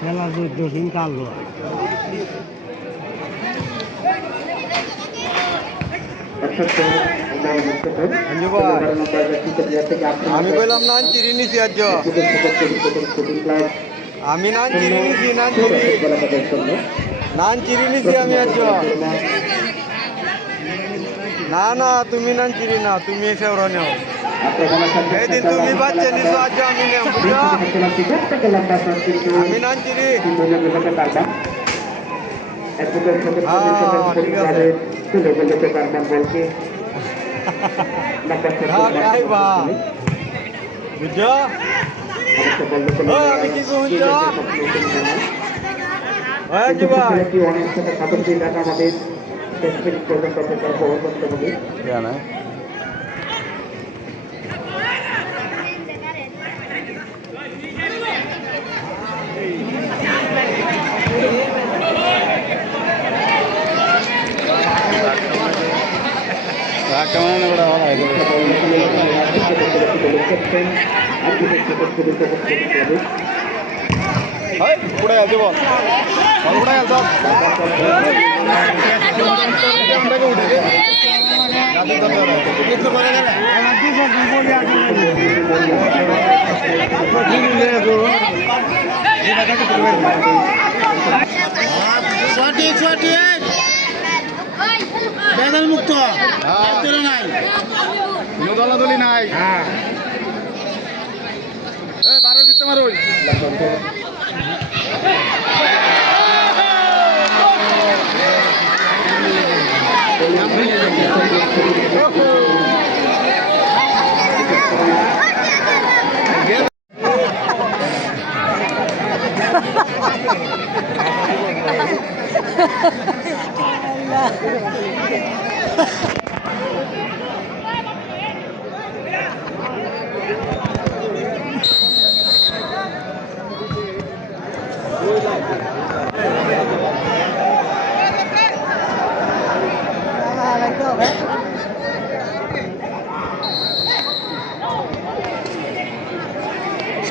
খেলা 14 দিন কালো আমি বললাম নান চিরি নিছি আজ আমি নান চিরি নিছি নান চিরি নিছি আমি আজ না না তুমি নান চিরি না তুমি এসে ওরা নেও এই দিন তুমি বাচ্চা নিছো আজ আমি নেব বুঝছো আমি নান চিরি ঠিক আছে বুঝছো আমি কি বুঝছো কেমন కూడా కూడా వెళ్తే బా కూడా వెళ్తాం বেদল মুক্ত নাই দলাদলি নাই বারোর ভিতরে মারো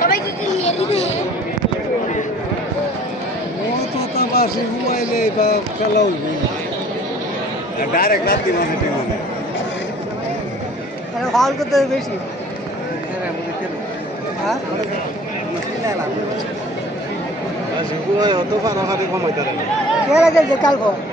সবাইকে কি নিয়ে দিবে বাসি ঘুমাইলে বা খেলা উঠবে ডাইরেক্ট রাত্রি মাসে টিম হবে ফাউল করতে হবে বেশি অত ফাঁকা কমাইতে খেলা চলছে কালকে